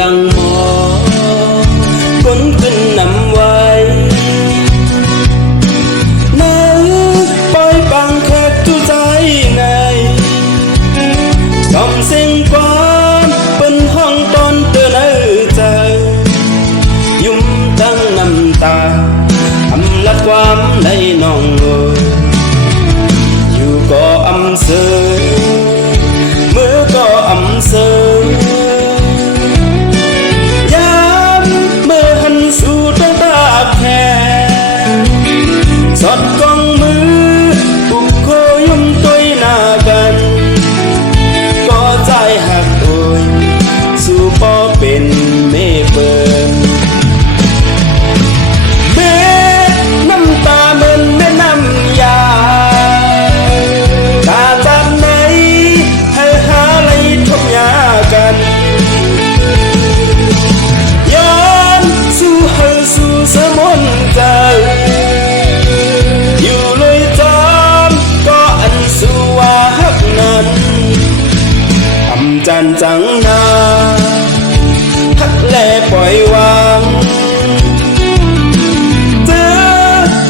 ลังมองคนขึ้นนำไว้น้ำปล่อยปังแค่ทุใจไงกำเสียงความเป็นห้องตอนเตือนใจยุ่มตั้งน้ำตาทำลัดความในน้องอยู่ก็อำเสยเมื่อก็อำเสยสอดกองมือปุกโคยุ่มตุยหน้ากันก็ใจหักโอยสู่ปอเป็นเมเปินเม็ดน้ำตาเหมือนแม่น้ำยาตาจากไหนให้หาอะไรทบยากันย้อนสู่ให้สู่สมนใจจันจังนาฮักแลปล่อยวางเจอ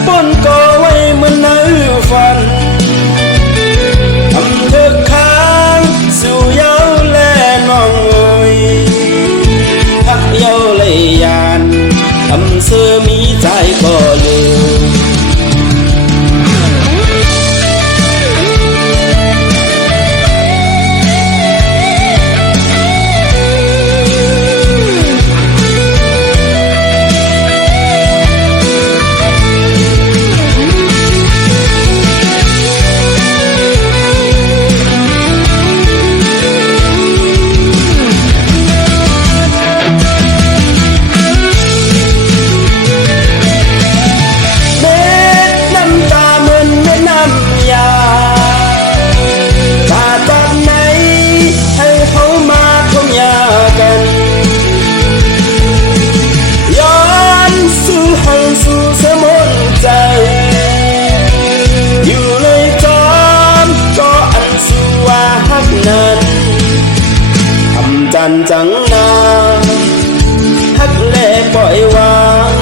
ปนก็ไว้เหมือนในฝันทำเธอค้างสู่เย้าแลน้องเอ๋ยฮักเย้าเลยยานทำเสื้อมีใจก็เลยจันจังนาฮักแลปล่อยวาง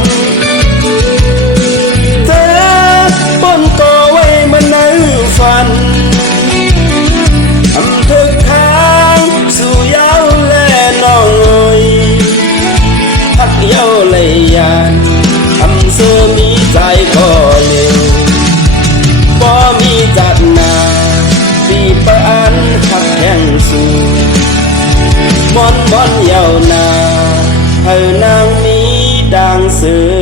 เธอปนก็ไว้เหมือนในฝันทำเธอค้างสู่เย้าแลน้องเอ๋ยฮักเย้าเลยยานทำเสื้อมีใจก็เร็วบ่มีจัดนาปีปานฮักแห่งสู่มอนยาวนาให้นางมีดังเสือ